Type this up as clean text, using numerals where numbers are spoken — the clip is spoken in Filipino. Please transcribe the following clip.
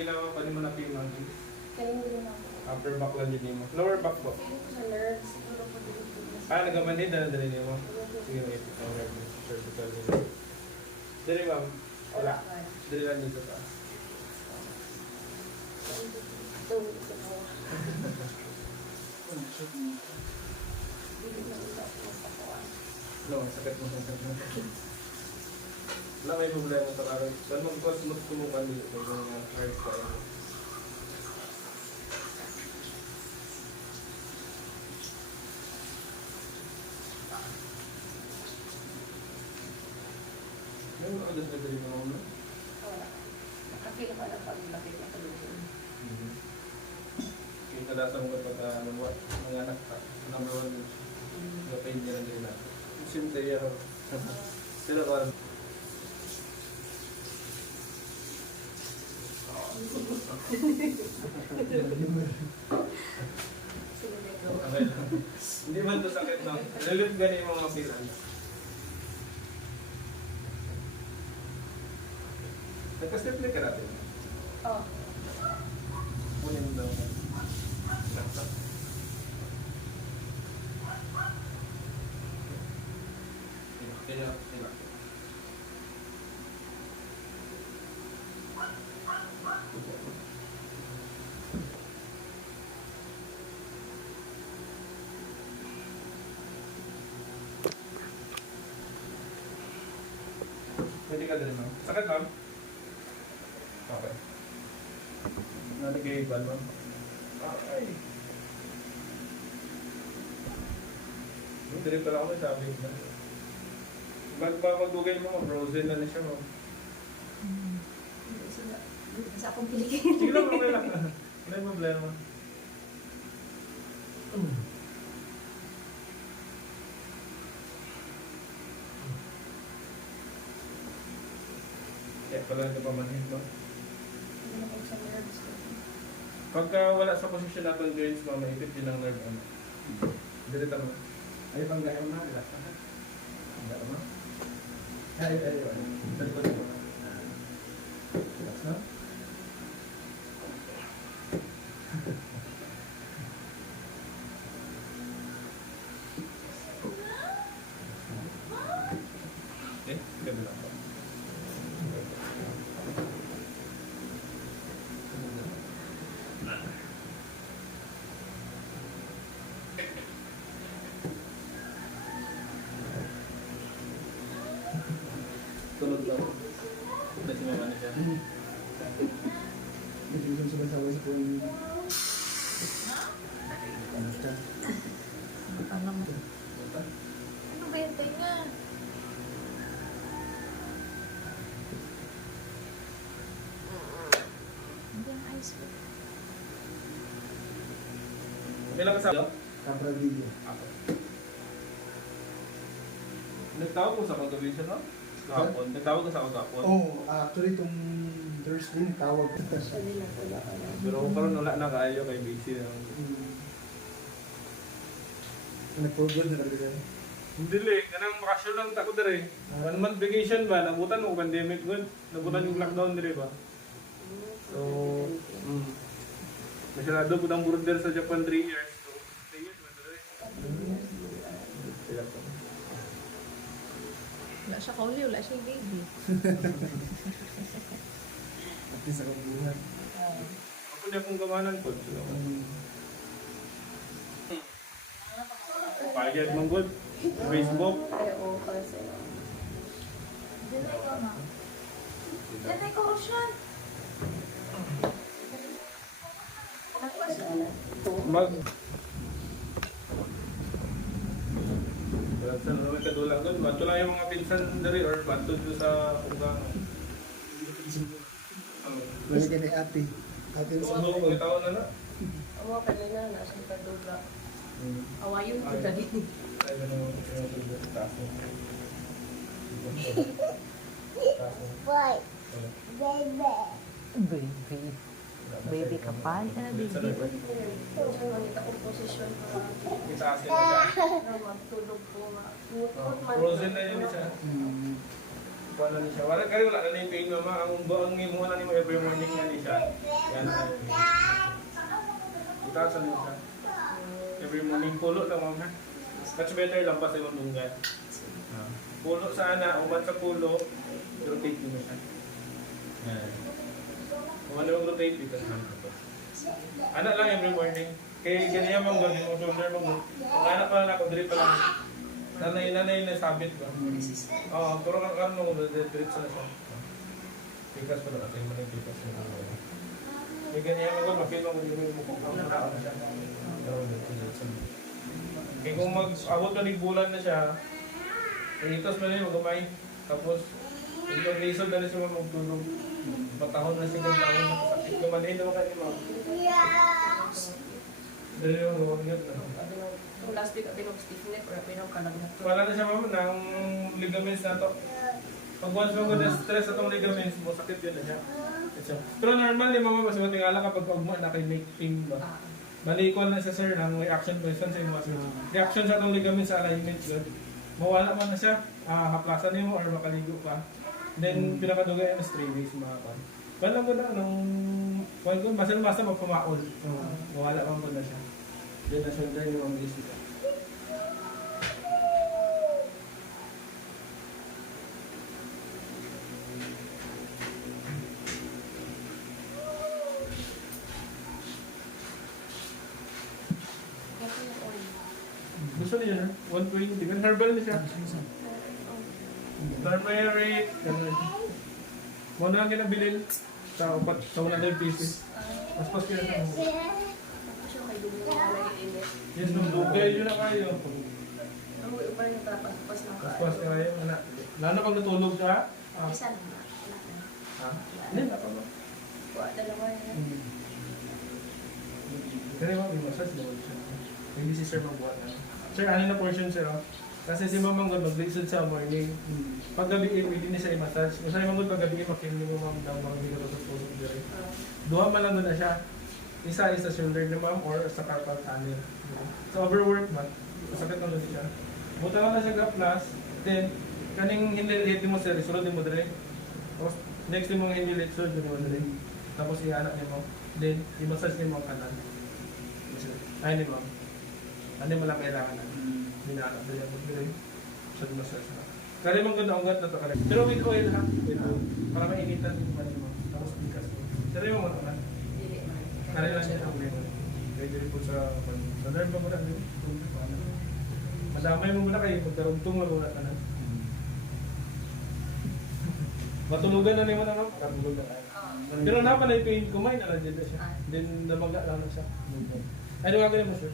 ginawa pa ni mo na pinag. Kaya hindi rin ako. Upper back lang din mo. Lower back po. Feeling ko sa nerves, siguro po dito. Nagamanid na dali niyo mo. Sige, wait. Cervical din. Dali ma'am. Wala. Dali lang dito pa. Ito, ito po. Hindi na ito ako sa kawan. No, sakit mo. Wala may problema sa karoon. Dahil mag-cause mo tumukan dito. Yung hard ka. May mga agad na dali mo na? Wala. Nakafeel ko na paglapit na tulungan. Yung kadasa mo kapag mga anak ka. Number one, gapay niya lang din natin. Simple yan. Sila ko alam. Okay lang. Hindi man ito sakit, no? Lalit gani yung mga pilan. Nagka-step ka natin. Oo. Kunin mo daw. Saksak. Kaya, pwede ka din, ma'am. Sakit, ma'am? Okay. Nalagay-iban, ma'am. Okay. Hindi pala ako sabi ko. Magdugay mo, frozen na siya, ma'am. Sa akong piligin. Sige lang, okay lang. Wala yung problema. Kaya pala ito pamanhin mo. Hindi na sa nerves ko. Pagka wala sa posisyon natin joints mo, maipit din ang nerve. Dirita mo. Ay, panggayaw na. Relax na. Panggayaw na. Ay. Talikod ko. Relax na. Okay, gabi lang po. Tulog daw. Kasi mama na siya. Hindi ko sabay-sabay sa kung... Ano siya? Alam mo. Ano ba yung tinga? Hindi ang ice cream. Okay lang ka sa Capra video. ako. Nagtawag ko sa kagabi siya, no? Kahapon. Nagtawag ko sa kagapon. Oh, actually itong Thursday tawag kita siya. Sabi lang wala ka lang. Pero kung parang wala na kayo kay busy na. Nag-forward na talaga siya. Hindi le, kanang bakasyon lang tako dire. 1 month vacation ba? Nabutan mo pandemic good. Nabutan yung lockdown dire ba? So, masyado po ang border sa Japan 3 years. So, 3 years ba dire? Sila po. Wala siya kauli, wala siya baby. At least ako buhat. Ako niya kung gamanan po. So, payag mong good. Facebook. Ay, oo, kasi. Dinay ko na. Dinay ko, Roshan. Mag... Sa naman kadulang doon, bato lang yung mga pinsan dari or bato doon sa kung Lagi ka ni ate. Ate sa Ano, mga taon na na? Ang mga kanina, nasa kadula. Awayon ko dali. Ay, ano, taso. Boy, baby. Baby. Baby ka pa? Ano baby? Kung manita ko posisyon ko. Itaas yun siya. Magtulog ko. Mutot man. Frozen na yun siya. Wala ni siya. Wala kayo wala na yung pain mama. Ang buong mo na nimo every morning na ni siya. Yan ay. Itasan mo siya. Every morning pulo lang mama. Much better lang pa sa imong dungan. Pulo sana, uman sa pulo, rotate mo siya. Yan. Uman na mag-rotate dito. Anak lang every morning. Kaya ganyan mong gawin mo, shoulder mo. Kung anak pa lang ako, diri pa lang. Nanay na sabit ba? Oo, pero kakaroon mo, diretso na siya. Pikas pa na kasi mo na yung pikas mo. May ganyan mo, makil mo yung mukha na siya. Kaya kung mag-abot na ng bulan na siya, itos mo na yun, magumay. Tapos, kung lisod na siya magtulog. Matahon na siya gagawin na kasakit. Kumanayin naman kayo mo. Dali yung huwag yun. Kung last week, abinong stiff neck or abinong kalag na to. Wala na siya ma'am ng ligaments na to. Pag once mo na-stress na itong ligaments mo, sakit yun na siya. Pero normal yung mama, mas matingala kapag pag mo na kay make pain ba. Malikon na siya sir ng reaction person sa mga reaction sa itong ligaments sa alignment yun. Mawala man na siya, haplasan niyo or makaligo ka. Then pinakadugay na stray ways mga kan. Walang ko na nung basta magpumaol. Mawala man ko na siya. Then na shoulder niyo ang isip. Gusto niya na? 120. Gan herbal na siya. Turmeric. Ganun. Muna lang kinabilin. Sa 100 pieces. Mas pas kaya sa mo. Siya may dugo na lagi init. Yes, nung dugay yun na kayo. Ang iba yung tapas ng Mas pas kayo. Lalo pag natulog ka. Isa lang na. Hindi na pa ba? Kuha dalawa yun. Kaya mo, may massage daw siya. Hindi si sir magbuhat na. Sir, ano na portion sir? Kasi si Mamang God mag-lisod sa morning. Paggabi, pwede niya sa i-massage. Kasi Mamang God paggabi, makinig mo ma'am daw mga hindi ko sa tulog direct. Duha man lang na siya. Isa is sa shoulder ni ma'am or sa carpal tunnel. Sa overwork man, sakit na lang siya. Buta ka na siya ga-plus. Then, kaning hinilit mo sir, isulod mo direct. Tapos, next din mo hinilit, sulod mo direct. Tapos, i-anak niyo mo. Then, i-massage niyo mo ang kanan. Ay, ni ma'am. Ano mo lang kailangan na? Minaanak na yan mo direct. Siya massage na. Kaya mong ganda ang gat na ito. Pero with oil ha? With oil. Para mainitan din mo mo. Tapos, bigas mo. Kaya mo naman. Kaya lang siya ang lemon. Kaya dito po sa nerve mo muna. Madamay mo muna kayo. Pagkarugtong mo muna ka na. Matulugan na naman na. Matulugan na kayo. Pero naman na yung pain kumain na lang dyan siya. Then namaga lang na siya. Ano nga ganyan mo sir?